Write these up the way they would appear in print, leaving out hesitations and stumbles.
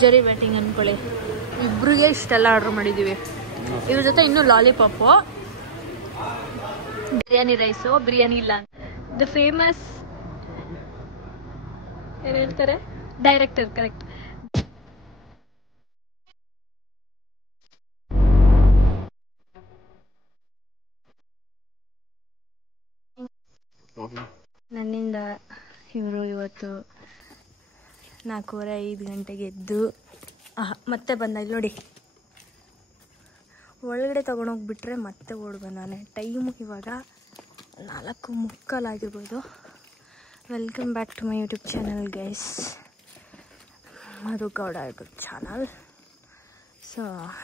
ಜರಿ ಬ್ಯಾಟಿಂಗ್ ಅನ್ಕೊಳ್ಳಿ. ಇಬ್ರಿಗೆ ಇಷ್ಟೆಲ್ಲ ಆರ್ಡರ್ ಮಾಡಿದೀವಿ. ಇವ್ರ ಜೊತೆ ಇನ್ನು ಲಾಲಿಪಾಪು, ಬಿರಿಯಾನಿ ರೈಸು, ಬಿರಿಯಾನಿ ಇಲ್ಲ ದ ಫೇಮಸ್ ಏನ್ ಹೇಳ್ತಾರೆ ಡೈರೆಕ್ಟರ್, ಕರೆಕ್ಟ್. ನನ್ನಿಂದ ಇವರು ಇವತ್ತು 4:45 ಗಂಟೆಗೆ ಎದ್ದು ಮತ್ತೆ ಬಂದ. ಇಲ್ಲಿ ನೋಡಿ, ಒಳಗಡೆ ತೊಗೊಂಡೋಗ್ಬಿಟ್ರೆ ಮತ್ತೆ ಓಡ್ ಬಂದಾನೆ. ಟೈಮು ಇವಾಗ 4:45 welcome back to my YouTube channel guys, Madhu Gowda YouTube channel. So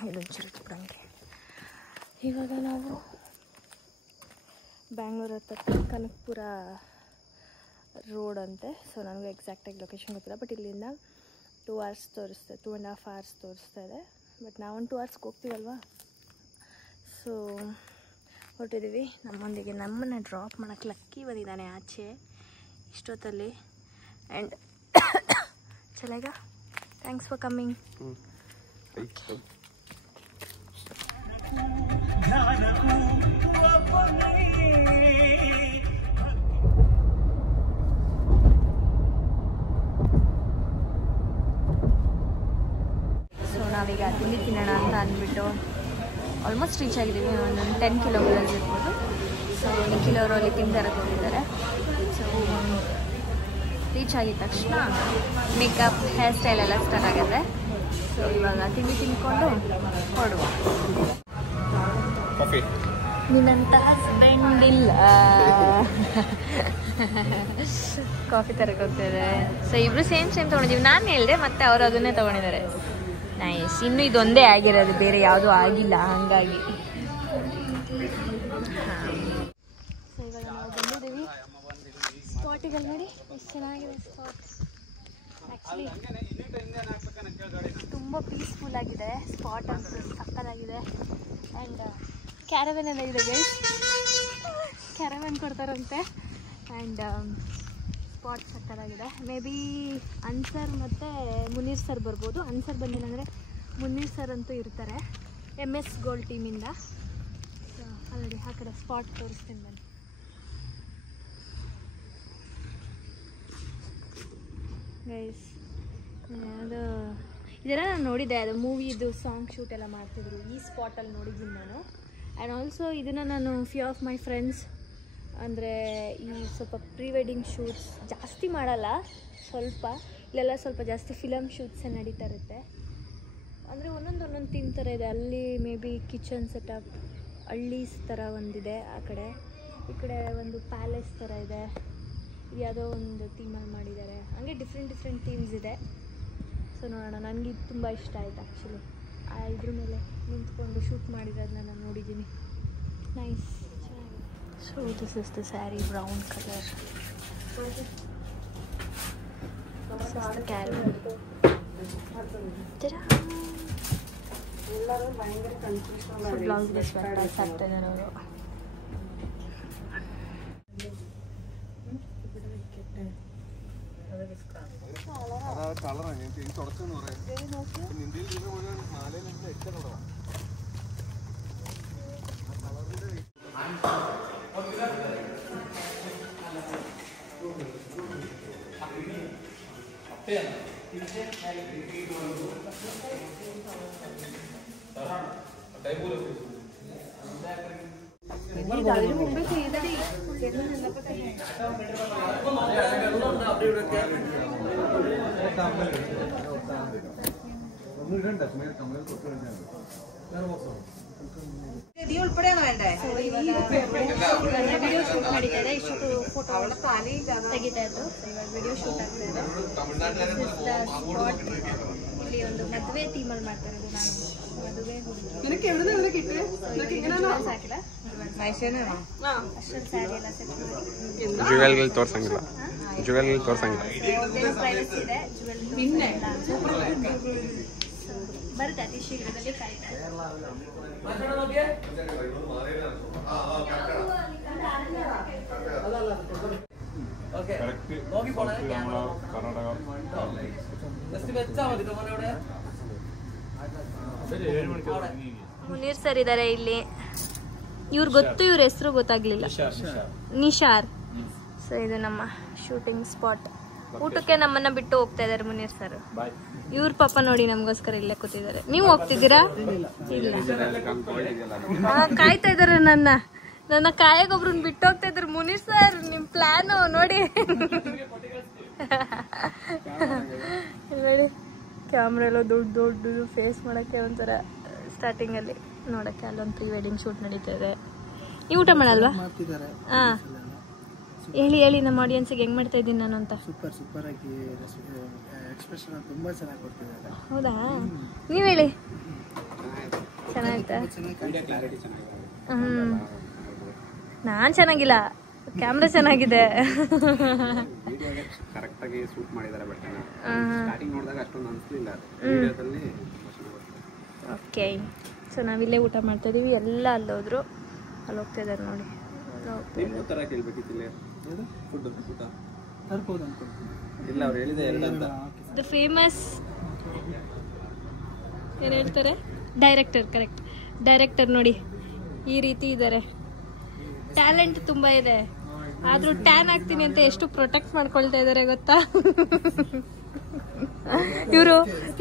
ಇದೊಂದು ಚಿರಕಂಗೆ. ಇವಾಗ ನಾವು ಬ್ಯಾಂಗ್ಳೂರ್ ಹತ್ರ ಕನಕಪುರ ರೋಡ್ ಅಂತೆ. ಸೊ ನನಗೂ ಎಕ್ಸಾಕ್ಟಾಗಿ ಲೊಕೇಶನ್ ಗೊತ್ತಿಲ್ಲ, ಬಟ್ ಇಲ್ಲಿಂದ 2 hours ತೋರಿಸ್ತಾ, 2.5 hours ತೋರಿಸ್ತಾ ಇದೆ. ಬಟ್ ನಾವೊಂದು 2 hours ಹೋಗ್ತೀವಲ್ವಾ, ಸೊ ಹೊರಟಿದ್ದೀವಿ. ನಮ್ಮನ್ನು ಡ್ರಾಪ್ ಮಾಡೋಕ್ಕೆ ಲಕ್ಕಿ ಬಂದಿದ್ದಾನೆ ಆಚೆ ಇಷ್ಟೊತ್ತಲ್ಲಿ. ಆ್ಯಂಡ್ ಚಲೇಗ, ಥ್ಯಾಂಕ್ಸ್ ಫಾರ್ ಕಮ್ಮಿಂಗ್. ನಾವೀಗ ತಿಂಡಿ ತಿನ್ನೋಣ ಅಂತ ಅಂದ್ಬಿಟ್ಟು ಆಲ್ಮೋಸ್ಟ್ ರೀಚ್ ಆಗಿದ್ದೀವಿ. ಒಂದು 10 ಕಿಲೋಮೀಟರ್ಸ್ ಇರ್ಬೋದು. ಸೊ ನಿಖಿಲ್ ಅವರು ಅಲ್ಲಿ ತಿಂದರಕ್ಕೆ ಹೋಗಿದ್ದಾರೆ. ಸೊ ರೀಚ್ ಆಗಿದ ತಕ್ಷಣ ಮೇಕಪ್, ಹೇರ್ ಸ್ಟೈಲ್ ಎಲ್ಲ ಸ್ಟಾರ್ಟ್ ಆಗುತ್ತೆ. ಸೊ ಇವಾಗ ತಿಂಡಿ ತಿನ್ಕೊಂಡು ಹೊರಡುವ. ನಿನ್ನಂತ ಹಸ್ಬೆಂಡ್ ಇಲ್ಲ, ಕಾಫಿ ತರಕ್ಕೆ ಹೋಗ್ತಿದ್ದಾರೆ. ಸೊ ಇಬ್ರು ಸೇಮ್ ತೊಗೊಂಡಿದ್ದೀವಿ. ನಾನು ಹೇಳಿದೆ, ಮತ್ತೆ ಅವರು ಅದನ್ನೇ ತೊಗೊಂಡಿದ್ದಾರೆ. ನೈಸ್. ಇನ್ನು ಇದೊಂದೇ ಆಗಿರೋದು, ಬೇರೆ ಯಾವುದೂ ಆಗಿಲ್ಲ, ಹಾಗಾಗಿ. ಸೊ ಇವಾಗ ನಾವು ಬಂದಿದ್ದೀವಿ ಸ್ಪಾಟಿಗೆ. ನೋಡಿ ಎಷ್ಟು ಚೆನ್ನಾಗಿದೆ ಸ್ಪಾಟ್. ಆ್ಯಕ್ಚುಲಿ ತುಂಬ ಪೀಸ್ಫುಲ್ ಆಗಿದೆ ಸ್ಪಾಟ್, ಅಂತೂ ಸಕ್ಕತ್ತಾಗಿದೆ. ಆ್ಯಂಡ್ ಕ್ಯಾರವೆನ್ ಎಲ್ಲ ಇದೆ ಗೈಸ್, ಕ್ಯಾರವೆನ್ ಕೊಡ್ತಾರಂತೆ. ಆ್ಯಂಡ್ ಸ್ಪಾಟ್ ಸಕ್ಕತ್ತಾಗಿದೆ. ಮೇ ಬಿ ಅನ್ಸರ್ ಮತ್ತು ಮುನೀರ್ ಸರ್ ಬರ್ಬೋದು. ಅನ್ಸರ್ ಬಂದಿಲ್ಲ ಅಂದರೆ ಮುನೀರ್ ಸರ್ ಅಂತೂ ಇರ್ತಾರೆ, MS ಗೋಲ್ಡ್ ಟೀಮಿಂದ. ಸೊ ಆಲ್ರೆಡಿ ಆ ಕಡೆ ಸ್ಪಾಟ್ ತೋರಿಸ್ತೀನಿ ಬನ್ನಿ. ಗೈಸ್ ಅದು ಇದೆಲ್ಲ ನಾನು ನೋಡಿದ್ದೆ, ಅದು ಮೂವಿದು ಸಾಂಗ್ ಶೂಟ್ ಎಲ್ಲ ಮಾಡ್ತಿದ್ರು. ಈ ಸ್ಪಾಟಲ್ಲಿ ನೋಡಿದ್ದೀನಿ ನಾನು. ಆ್ಯಂಡ್ ಆಲ್ಸೋ ಇದನ್ನು ನಾನು ಫ್ಯೂ ಆಫ್ ಮೈ ಫ್ರೆಂಡ್ಸ್, ಅಂದರೆ ಈ ಸ್ವಲ್ಪ ಪ್ರೀ ವೆಡ್ಡಿಂಗ್ ಶೂಟ್ಸ್ ಜಾಸ್ತಿ ಮಾಡಲ್ಲ, ಸ್ವಲ್ಪ ಇಲ್ಲೆಲ್ಲ ಸ್ವಲ್ಪ ಜಾಸ್ತಿ ಫಿಲಮ್ ಶೂಟ್ಸೇ ನಡೀತಾ ಇರುತ್ತೆ. ಅಂದರೆ ಒಂದೊಂದು ಥೀಮ್ ಥರ ಇದೆ. ಅಲ್ಲಿ ಮೇ ಬಿ ಕಿಚನ್ ಸೆಟಪ್, ಹಳ್ಳೀಸ್ ಥರ ಒಂದಿದೆ ಆ ಕಡೆ. ಈ ಕಡೆ ಒಂದು ಪ್ಯಾಲೇಸ್ ಥರ ಇದೆ. ಯಾವುದೋ ಒಂದು ಥೀಮಲ್ಲಿ ಮಾಡಿದ್ದಾರೆ. ಹಾಗೆ ಡಿಫ್ರೆಂಟ್ ಥೀಮ್ಸ್ ಇದೆ. ಸೊ ನೋಡೋಣ. ನನಗೆ ಇದು ತುಂಬ ಇಷ್ಟ ಆಯಿತು ಆ್ಯಕ್ಚುಲಿ. ಇದ್ರ ಮೇಲೆ ನಿಂತ್ಕೊಂಡು ಶೂಟ್ ಮಾಡಿರೋದನ್ನ ನಾನು ನೋಡಿದ್ದೀನಿ. Nice. So this is the saree, brown color. This is the caravan. So blouse this one price ಆಗ್ತದೆ ಅವರು. ವಿಡಿಯೋ ಶೂಟ್ ನಡೀತಾ ಇದೆ. ಇಷ್ಟು ಫೋಟೋ ತೆಗಿತಾ ಇದ್ದು ಇವಾಗ ವಿಡಿಯೋ ಶೂಟ್ ಆಗ್ತಾ ಇದೆ. ಇಲ್ಲಿ ಒಂದು ಮದುವೆ ಥೀಮಲ್ಲಿ ಮಾಡ್ತಾ ಇರೋದು. ನಾನು ಮದುವೆ ಹಾಕಿಲ್ಲ, ಅಷ್ಟೊಂದು ಸ್ಯಾರಿ ಎಲ್ಲ ಸೆಟ್ ಮಾಡಿ ತೋರ್ಸಂಗಿಲ್ಲ, ಪ್ರೈವಸಿ ಇದೆ. ಬರುತ್ತೆ ಅತಿ ಶೀಘ್ರದಲ್ಲಿ. ಕಾಯ್ತಾ ಮುನೀರ್ ಸರ್ ಇದ್ದಾರೆ ಇಲ್ಲಿ. ಇವ್ರು ಗೊತ್ತು, ಇವ್ರ ಹೆಸರು ಗೊತ್ತಾಗ್ಲಿಲ್ಲ. ನಿಶಾರ್. ಸೊ ಇದು ನಮ್ಮ ಶೂಟಿಂಗ್ ಸ್ಪಾಟ್. ಊಟಕ್ಕೆ ನಮ್ಮನ್ನ ಬಿಟ್ಟು ಹೋಗ್ತಾ ಇದಾರೆ ಮುನೀರ್ ಸರ್. ಇವ್ರ ಪಾಪ ನೋಡಿ ನಮ್ಗೋಸ್ಕರ ಇಲ್ಲೇ ಕೂತಿದ್ದಾರೆ. ನೀವು ಹೋಗ್ತಿದ್ದೀರಾ? ಕಾಯ್ತಾ ಇದಾರೆ ನನ್ನ ಕಾಯಾಗೊಬ್ರನ್ನ ಬಿಟ್ಟು ಹೋಗ್ತಾ ಇದ್ರು. ಮುನೀರ್ ಸರ್ ನಿಮ್ ಪ್ಲಾನು ನೋಡಿ. ನೋಡಿ ಕ್ಯಾಮ್ರಾ ಎಲ್ಲ ದೊಡ್ಡ ಫೇಸ್ ಮಾಡಕ್ಕೆ ಒಂಥರ ಸ್ಟಾರ್ಟಿಂಗ್ ಅಲ್ಲಿ ನೋಡಕ್ಕೆ ಅಲ್ಲೊಂದು ಪ್ರೀ ವೆಡ್ಡಿಂಗ್ ಶೂಟ್ ನಡೀತಾ ಇದೆ. ನೀವು ಊಟ ಮಾಡಲ್ವಾ? ಹಾ ಹೇಳಿ ನಮ್ಮ ಆಡಿಯನ್ಸ್ಗೆ ಹೆಂಗ್ ಮಾಡ್ತಾ ಇದ್ದೀನಿ ನಾನು ಅಂತ. ಸೂಪರ್ ಆಗಿ ಎಕ್ಸ್ಪ್ರೆಷನ್ ತುಂಬಾ ಚೆನ್ನಾಗಿ ಕೊಡ್ತಿದ್ದಾರೆ. ಹೌದಾ? ನೀವ್ ಹೇಳಿ. ಚೆನ್ನಾಗಿತ್ತಾ? ನಾನ್ ಚೆನ್ನಾಗಿಲ್ಲ, ಕ್ಯಾಮ್ರಾ ಚೆನ್ನಾಗಿದೆ. ಕರೆಕ್ಟ್ ಆಗಿ ಶೂಟ್ ಮಾಡಿದ್ದಾರೆ. ಬಟ್ ಸ್ಟಾರ್ಟಿಂಗ್ ನೋಡಿದಾಗ ಅಷ್ಟೊಂದು ಅನ್ಸಲಿಲ್ಲ. ವಿಡಿಯೋದಲ್ಲಿ ಓಕೆ. ಸೊ ನಾವಿಲ್ಲೇ ಊಟ ಮಾಡ್ತಾ ಇದೀವಿ. ಎಲ್ಲ ಅಲ್ಲೋದ್ರು, ಅಲ್ಲಿ ಹೋಗ್ತಾ ಇದ್ದಾರೆ ನೋಡಿ. ತರ ಕೇಳ್ಬೇಕಿತ್ತಿಲ್ಲ ಫುಡ್ ಊಟ ತರ್ಬೋದು ಅನ್ಕೊಂತೀನಿ. ಇಲ್ಲ ಅವ್ರು ಹೇಳಿದೆ ಎಲ್ಲ ಅಂತ. ದ ಫೇಮಸ್ ಏನು ಹೇಳ್ತಾರೆ, ಡೈರೆಕ್ಟರ್. ಕರೆಕ್ಟ್, ಡೈರೆಕ್ಟರ್ ನೋಡಿ ಈ ರೀತಿ ಇದ್ದಾರೆ. ಟ್ಯಾಲೆಂಟ್ ತುಂಬಾ ಇದೆ, ಆದ್ರೂ ಟ್ಯಾನ್ ಆಗ್ತೀನಿ ಅಂತ ಎಷ್ಟು ಪ್ರೊಟೆಕ್ಟ್ ಮಾಡ್ಕೊಳ್ತಾ ಇದಾರೆ ಗೊತ್ತಾ.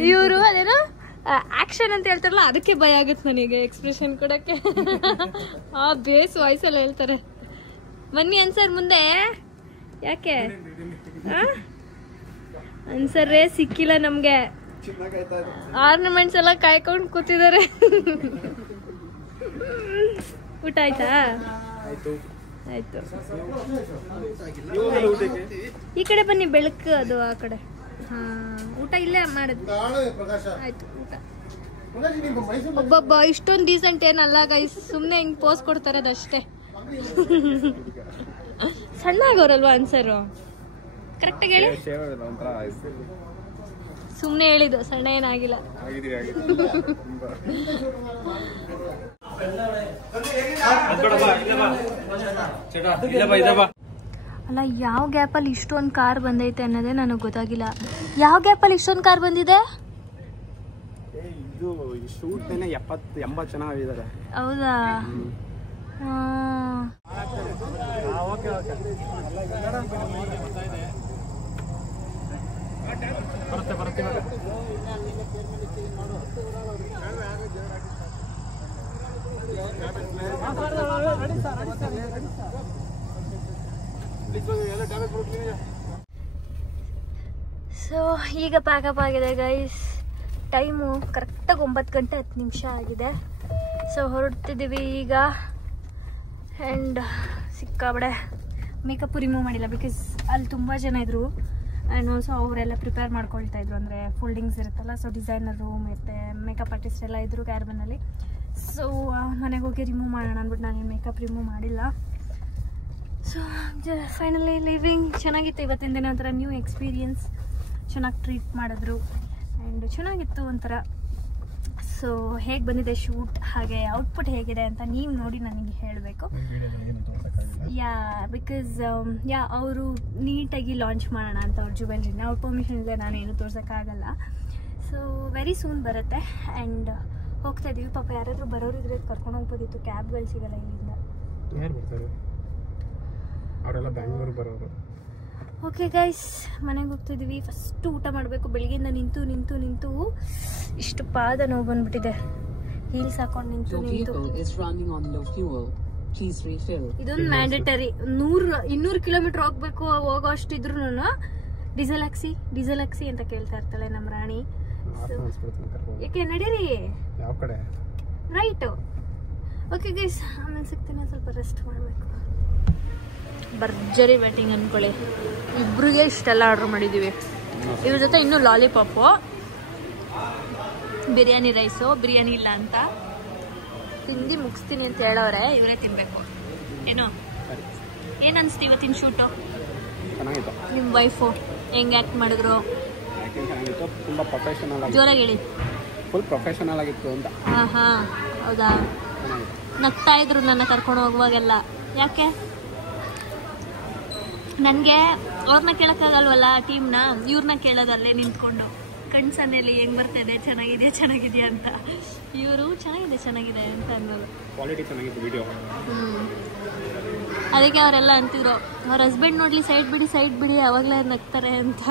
ಇವರು ಅದೇನೋ ಆಕ್ಷನ್ ಅಂತ ಹೇಳ್ತಾರಲ್ಲ, ಅದಕ್ಕೆ ಭಯ ಆಗುತ್ತೆ ನನಗೆ ಎಕ್ಸ್ಪ್ರೆಷನ್ ಕೊಡಕ್ಕೆ. ಆ ಬೇಸ್ ವಾಯ್ಸಲ್ಲಿ ಹೇಳ್ತಾರೆ. ಬನ್ನಿ ಅನ್ಸರ್ ಮುಂದೆ. ಯಾಕೆ ಅನ್ಸರೇ ಸಿಕ್ಕಿಲ್ಲ ನಮ್ಗೆ. ಆರ್ನಮೆಂಟ್ಸ್ ಎಲ್ಲ ಕಾಯ್ಕೊಂಡು ಕೂತಿದ್ದಾರೆ. ಊಟ ಆಯ್ತಾ? ಆಯ್ತು. ಈ ಕಡೆ ಬನ್ನಿ, ಬೆಳಕು ಅದು ಆ ಕಡೆ. ಹಾ, ಊಟ ಇಲ್ಲೇ ಮಾಡಿದ್ವಿ. ಆಯ್ತು ಊಟ. ಒಬ್ಬೊಬ್ಬ ಇಷ್ಟೊಂದು ಡೀಸೆಂಟ್ ಏನಲ್ಲ ಗೈಸ್, ಸುಮ್ನೆ ಹಿಂಗ್ ಪೋಸ್ ಕೊಡ್ತಾರೆ ಅದಷ್ಟೇ. ಸಣ್ಣ ಆಗೋರಲ್ವಾ ಅನ್ಸರು? ಕರೆಕ್ಟಾಗಿ ಹೇಳಿ. ಸುಮ್ನೆ ಹೇಳಿದ್ದು, ಸಣ್ಣ ಏನಾಗಿಲ್ಲ. ಅಲ್ಲ, ಯಾವ ಗ್ಯಾಪಲ್ಲಿ ಇಷ್ಟೊಂದು ಕಾರ್ ಬಂದೈತೆ ಅನ್ನೋದೇ ನನಗೆ ಗೊತ್ತಾಗಿಲ್ಲ. ಯಾವ ಗ್ಯಾಪಲ್ಲಿ ಇಷ್ಟೊಂದು ಕಾರ್ ಬಂದಿದೆ? ಇದು ಶೂಟ್ 70-80 ಜನ ಆಗಿದ್ದಾರೆ. ಹೌದಾ? ಸೊ ಈಗ ಪ್ಯಾಕಪ್ ಆಗಿದೆ ಗೈಸ್. ಟೈಮು ಕರೆಕ್ಟಾಗಿ 9 ಗಂಟೆ 10 ನಿಮಿಷ ಆಗಿದೆ. ಸೊ ಹೊರಡ್ತಿದ್ದೀವಿ ಈಗ. ಆ್ಯಂಡ್ ಸಿಕ್ಕಾಬಡೆ ಮೇಕಪ್ ರಿಮೂವ್ ಮಾಡಿಲ್ಲ, ಬಿಕಾಸ್ ಅಲ್ಲಿ ತುಂಬ ಜನ ಇದ್ರು. ಆ್ಯಂಡ್ ಆಲ್ಸೋ ಅವರೆಲ್ಲ ಪ್ರಿಪೇರ್ ಮಾಡ್ಕೊಳ್ತಾ ಇದ್ರು, ಅಂದರೆ ಫೋಲ್ಡಿಂಗ್ಸ್ ಇರುತ್ತಲ್ಲ. ಸೊ ಡಿಸೈನರ್ ರೂಮ್ ಇರುತ್ತೆ, ಮೇಕಪ್ ಆರ್ಟಿಸ್ಟ್ ಎಲ್ಲ ಇದ್ರು ಕ್ಯಾರಬನಲ್ಲಿ. ಸೊ ಮನೆಗೆ ಹೋಗಿ ರಿಮೂವ್ ಮಾಡೋಣ ಅಂದ್ಬಿಟ್ಟು ನಾನು ಮೇಕಪ್ ರಿಮೂವ್ ಮಾಡಿಲ್ಲ. So finally living. ಚೆನ್ನಾಗಿತ್ತು ಇವತ್ತಿನ ದಿನ, ಒಂಥರ ನ್ಯೂ ಎಕ್ಸ್ಪೀರಿಯನ್ಸ್. ಚೆನ್ನಾಗಿ ಟ್ರೀಟ್ ಮಾಡಿದ್ರು ಆ್ಯಂಡ್ ಚೆನ್ನಾಗಿತ್ತು ಒಂಥರ. ಸೊ ಹೇಗೆ ಬಂದಿದೆ ಶೂಟ್, ಹಾಗೆ ಔಟ್ಪುಟ್ ಹೇಗಿದೆ ಅಂತ ನೀವು ನೋಡಿ ನನಗೆ ಹೇಳಬೇಕು. ಬಿಕಾಸ್ ಅವರು ನೀಟಾಗಿ ಲಾಂಚ್ ಮಾಡೋಣ ಅಂತ ಅವ್ರ ಜುವೆಲ್ರಿನ. ಅವ್ರ ಪರ್ಮಿಷನ್ ಇಲ್ಲದೆ ನಾನೇನು ತೋರ್ಸೋಕ್ಕಾಗಲ್ಲ. ಸೊ ವೆರಿ ಸೂನ್ ಬರುತ್ತೆ. ಆ್ಯಂಡ್ ಹೋಗ್ತಾ ಇದ್ದೀವಿ. ಪಾಪ ಯಾರಾದರೂ ಬರೋರಿದ್ರೆ ಕರ್ಕೊಂಡು ಹೋಗ್ಬೋದಿತ್ತು, ಕ್ಯಾಬ್ಗಳು ಸಿಗಲ್ಲ ಇಲ್ಲಿಂದ. ಯಾರು ಬರ್ತಾರೆ? ಅವರೆಲ್ಲ ಬ್ಯಾಂಗ್ಳೂರು ಬರೋರು. ಓಕೆ ಗೈಸ್, ಮನೆಗೆ ಹೋಗ್ತಿದ್ದೀವಿ. ಫಸ್ಟು ಊಟ ಮಾಡಬೇಕು. ಬೆಳಿಗ್ಗೆಯಿಂದ ನಿಂತು ಇಷ್ಟು ಪಾದ ನೋವು ಬಂದ್ಬಿಟ್ಟಿದೆ. ಹೀಲ್ಸ್ ಹಾಕೊಂಡು ನಿಂತು ಇದೊಂದು ಮ್ಯಾಂಡೇಟರಿ. 100-200 ಕಿಲೋಮೀಟರ್ ಹೋಗೋ ಅಷ್ಟಿದ್ರು ಡೀಸೆಲ್ ಹಾಕ್ಸಿ ಅಂತ ಕೇಳ್ತಾ ಇರ್ತಾಳೆ ನಮ್ಮ ರಾಣಿ. ಯಾಕೆ ನಡೀರಿ ಯಾವ ಕಡೆ? ರೈಟು. ಓಕೆ ಗೈಸ್, ಆಮೇಲೆ ಸಿಗ್ತೀನಿ. ಸ್ವಲ್ಪ ರೆಸ್ಟ್ ಮಾಡಬೇಕು. ಭರ್ಜರಿ ವೆಡ್ಡಿಂಗ್ ಅಂದ್ಕೊಳ್ಳಿ. ಇಬ್ರಿಗೆ ಇಷ್ಟೆಲ್ಲ ಆರ್ಡ್ರ್ ಮಾಡಿದ್ದೀವಿ. ಇವ್ರ ಜೊತೆ ಇನ್ನೂ ಲಾಲಿಪಾಪು, ಬಿರಿಯಾನಿ ರೈಸು. ಬಿರಿಯಾನಿ ಇಲ್ಲ ಅಂತ ತಿಂದು ಮುಗಿಸ್ತೀನಿ ಅಂತ ಹೇಳೋರೆ. ಇವರೇ ತಿನ್ಬೇಕು. ಏನು ಅನಿಸ್ತು ಇವತ್ತಿನ ಶೂಟು? ನಿಮ್ಮ ವೈಫು ಹೆಂಗೆ ಆ್ಯಕ್ಟ್ ಮಾಡಿದ್ರು? ತುಂಬ ಪ್ರೊಫೆಷನಲ್ ಆಗಿ, ಜೋರಾಗಿ ಹೇಳಿ. ಫುಲ್ ಪ್ರೊಫೆಷನಲ್ ಆಗಿತ್ತು ಅಂತ. ಹಾಂ ಹೌದಾ? ನಗ್ತಾ ಇದ್ರು ನನ್ನ ಕರ್ಕೊಂಡು ಹೋಗುವಾಗೆಲ್ಲ. ಯಾಕೆ? ನನಗೆ ಅವ್ರನ್ನ ಕೇಳೋಕ್ಕಾಗಲ್ವಲ್ಲ ಟೀಮ್ನ, ಇವ್ರನ್ನ ಕೇಳೋದಲ್ಲೇ ನಿಂತ್ಕೊಂಡು ಕಣ್ಸನ್ನೆಲ್ಲಿ ಹೆಂಗೆ ಬರ್ತಾಯಿದೆ ಚೆನ್ನಾಗಿದೆಯಾ ಅಂತ. ಇವರು ಚೆನ್ನಾಗಿದೆ ಅಂತ ಅನ್ನೋದು. ಕ್ವಾಲಿಟಿ ಚೆನ್ನಾಗಿತ್ತು ವಿಡಿಯೋ. ಅದಕ್ಕೆ ಅವರೆಲ್ಲ ಅಂತಿದ್ರು ಅವ್ರ ಹಸ್ಬೆಂಡ್ ನೋಡ್ಲಿ ಸೈಡ್ ಬಿಡಿ ಅವಾಗಲೇ ನಗ್ತಾರೆ ಅಂತ.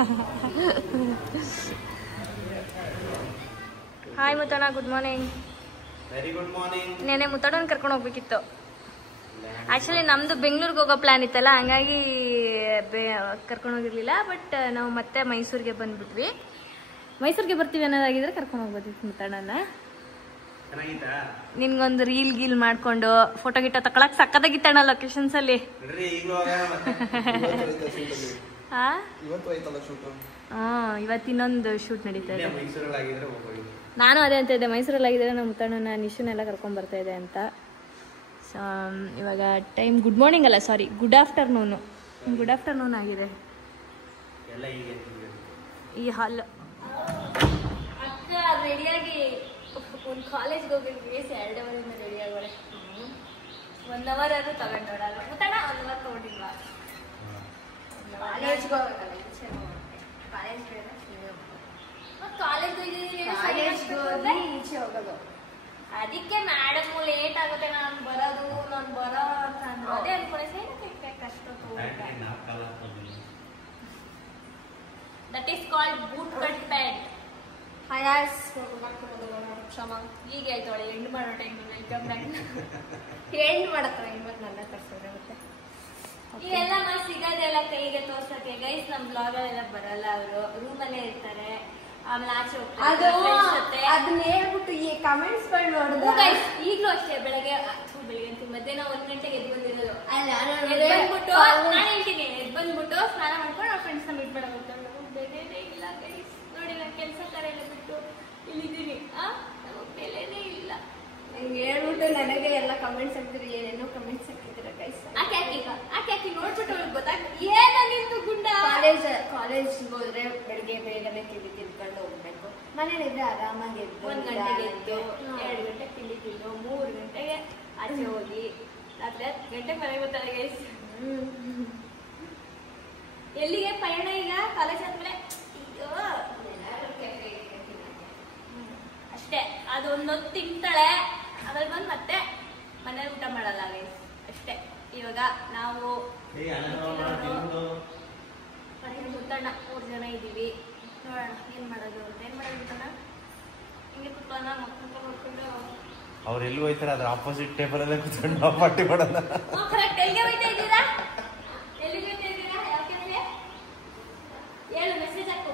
Hi Muttanna, good morning. Very good morning. ನೆನೆ ಮುತ್ತಣ್ಣನ ಕರ್ಕೊಂಡು ಹೋಗ್ಬೇಕಿತ್ತು. ಆ್ಯಕ್ಚುಲಿ ನಮ್ಮದು ಬೆಂಗಳೂರಿಗೆ ಹೋಗೋ ಪ್ಲ್ಯಾನ್ ಇತ್ತಲ್ಲ, ಹಂಗಾಗಿ ಕರ್ಕೊಂಡು ಹೋಗಿರ್ಲಿಲ್ಲ. ಬಟ್ ನಾವು ಮತ್ತೆ ಮೈಸೂರಿಗೆ ಬಂದ್ಬಿಟ್ವಿ. ಮೈಸೂರಿಗೆ ಬರ್ತೀವಿ ಅನ್ನೋದಾಗಿದ್ರೆ ಕರ್ಕೊಂಡು ಹೋಗ್ಬೋದಿತ್ತು ಮುತ್ತಣ್ಣನ. ನಿನ್ಗೊಂದು ರೀಲ್ ಮಾಡ್ಕೊಂಡು ಫೋಟೋ ಗಿಟೋ ತಗೊಳಕ್ ಸಕ್ಕದಾಗಿತ್ತಣ್ಣ ಲೊಕೇಶನ್ಸಲ್ಲಿ. ಇವತ್ತು ಇನ್ನೊಂದು ಶೂಟ್ ನಡೀತಾ ಇದೆ. ನಾನು ಅದೇ ಅಂತ ಇದ್ದೆ, ಮೈಸೂರಲ್ಲಾಗಿದ್ದರೆ ನಮ್ಮ ಮುತ್ತಣ್ಣನ ನಿಶುನೆಲ್ಲ ಕರ್ಕೊಂಡು ಬರ್ತಾ ಇದೆ ಅಂತ. ಸೊ ಇವಾಗ ಟೈಮ್ ಗುಡ್ ಮಾರ್ನಿಂಗ್ ಅಲ್ಲ, ಸಾರಿ ಗುಡ್ ಆಫ್ಟರ್ನೂನ್ ಆಗಿದೆ. ಈ ಹಾಲ್ ಅಕ್ಕ ರೆಡಿಯಾಗಿ ಒಂದು ಕಾಲೇಜ್ಗೆ ಹೋಗಿದ್ವಿ, 2 ಅವರಿಂದ ರೆಡಿ ಆಗೋಳೆ. 1 ಅವರ್ ಆದ್ರೂ ತಗೊಂಡೋಡಲ್ಲ ಮುತ್ತಣ್ಣ, 1 ಅವರ್ ತಗೊಂಡಿಲ್ವಾ? ಕಾಲೇಜ್ಗೆ ಹೋಗಬೇಕಲ್ಲ, ಈಚೆ ಹೋಗೋದು. ಅದಕ್ಕೆ ಮೇಡಮ್ ಲೇಟ್ ಆಗುತ್ತೆ ನಾನು ಬರೋ ಅಂತ ಅಂದ್ರು. ಅದೇ ಅನ್ಕೊಂಡೆ ಕಷ್ಟ. That is called boot cut pant. ಹಯಾಸ್ ಕ್ಷಮ ಈಗ ಆಯ್ತೋಳೆ ಎಂಡ್ ಮಾಡೋ ಟೈಮ್ ವೆಲ್ಕಮ್ ಬ್ಯಾಕ್. ಎಂಡ್ ಮಾಡತ್ರ ಇವತ್ತು ನನ್ನ ತರ್ಸೋದು ಮತ್ತೆ ಇವೆಲ್ಲ ಸಿಗೋದೆಲ್ಲ ಕೈಗೆ ತೋರ್ಸಕ್ಕೆ. ಗೈಸ್ ನಮ್ಮ ಬ್ಲಾಗಲ್ಲೆಲ್ಲ ಬರಲ್ಲ, ಅವರು ರೂಮಲ್ಲೇ ಇರ್ತಾರೆ. ಆಮೇಲೆ ಆಚೆ ಹೋಗ್ತಾರೆ. ಅದನ್ನ ಹೇಳ್ಬಿಟ್ಟು ಈ ಕಮೆಂಟ್ಸ್ ಗಳು ನೋಡಿದ್ರೆ ಈಗಲೂ ಅಷ್ಟೇ ಬೆಳಗ್ಗೆ ಅಂತ ಮಧ್ಯಾಹ್ನ 1 ಗಂಟೆಗೆ ಎದ್ದು ಬಂದಿರೋದು. ಬಂದ್ಬಿಟ್ಟು ನಾನು ಹೇಳ್ತೀನಿ, ಬಂದ್ಬಿಟ್ಟು ಸ್ನಾನ ಮಾಡ್ಕೊಂಡು ಅವ್ರ ಫ್ರೆಂಡ್ಸ್ ನ ಮೀಟ್ ಮಾಡಕ್ ಹೋಗ್ತಾರೆ. ಬೆಲೆನೇ ಇಲ್ಲ ಗೈಸ್, ನೋಡಿ ನಾನು ಕೆಲಸ ತರ ಎಲ್ಲ ಬಿಟ್ಟು ಇಲ್ಲಿದ್ದೀನಿ. ನಮಗೆ ಬೆಲೆನೇ ಇಲ್ಲ. ನಂಗೆ ಹೇಳ್ಬಿಟ್ಟು ನನಗೆ ಎಲ್ಲ ಕಮೆಂಟ್ಸ್ ಹಾಕ್ತಿರಿ, ಏನೇನೋ ಕಮೆಂಟ್ಸ್ ಹಾಕ್ತಿದ್ದೀರ ಗೈಸ್. ಆಕೆ ನೋಡ್ಬಿಟ್ಟು ಅವ್ರಿಗೆ ಗೊತ್ತಾಗ್ತದೆ ಏನ ನಿಂದು ಗುಂಡ. ಕಾಲೇಜ್ಗೆ ಹೋದ್ರೆ ಬೆಳಗ್ಗೆ ಬೇಗನೆ ತಿಂದ್ಕೊಂಡು ಹೋಗ್ಬೇಕು. ಮನೇಲಿದ್ರೆ ಆರಾಮಾಗಿ 1 ಗಂಟೆಗೆ ಎದ್ದು 2 ಗಂಟೆಗೆ ತಿಂದು 3 ಗಂಟೆಗೆ ಆಚೆ ಹೋಗಿ ರಾತ್ರಿ 10 ಗಂಟೆಗೆ ಮನೆಗೆ ಬರ್ತಾರೆ ಗೈಸ್. ಎಲ್ಲಿಗೆ ಪಯಣ ಈಗ ಕಾಲೇಜ್ ಆದ್ಮೇಲೆ? ಅಷ್ಟೇ, ಅದು ಒಂದೊತ್ತು ತಿಂತಾಳೆ, ಆಮೇಲೆ ಬಂದು ಮತ್ತೆ ಮನೇಲಿ ಊಟ ಮಾಡಲ್ಲ ಗೈಸ್ ಅಷ್ಟೇ. ಇವಾಗ ನಾವು ಮುತ್ತಣ್ಣ 3 ಜನ ಇದ್ದೀವಿ. ನೋಡೋಣ ಏನ್ ಮಾಡೋದು ಮುತ್ತಣ್ಣ. ಹಿಂಗೆ ಕುತ್ಕೊಳ್ಳೋಣ, ಮಕ್ಕಳು ಅವ್ರು ಎಲ್ಲಿ ಹೋಯ್ತಾರೆ ಅದ್ರ ಆಪೋಸಿಟ್ ಟೇಬಲ್ ಅಲ್ಲೇ ಕೂತ್ಕೊಂಡು ನಾವು ಪಾರ್ಟಿ ಮಾಡೋಣ. ಕರೆಕ್ಟ್. ಎಲ್ಲಿಗೆ ಹೋಯ್ತಾ ಇದ್ದೀರಾ? ಯಾಕೆಂದ್ರೆ ಹೇಳು, ಮೆಸೇಜ್ ಹಾಕು,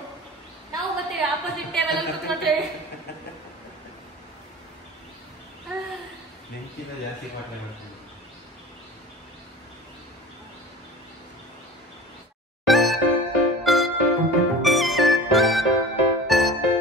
ನಾವು ಬರ್ತೀವಿ. ಆಪೋಸಿಟ್ ಟೇಬಲ್ ಅಲ್ಲಿ ಕುತ್ಕೊಳ್ತೇವೆ. ನೆನಪಿಂದ ಜಾಸ್ತಿ ಪಾಠ ಮಾಡ್ತೀವಿ.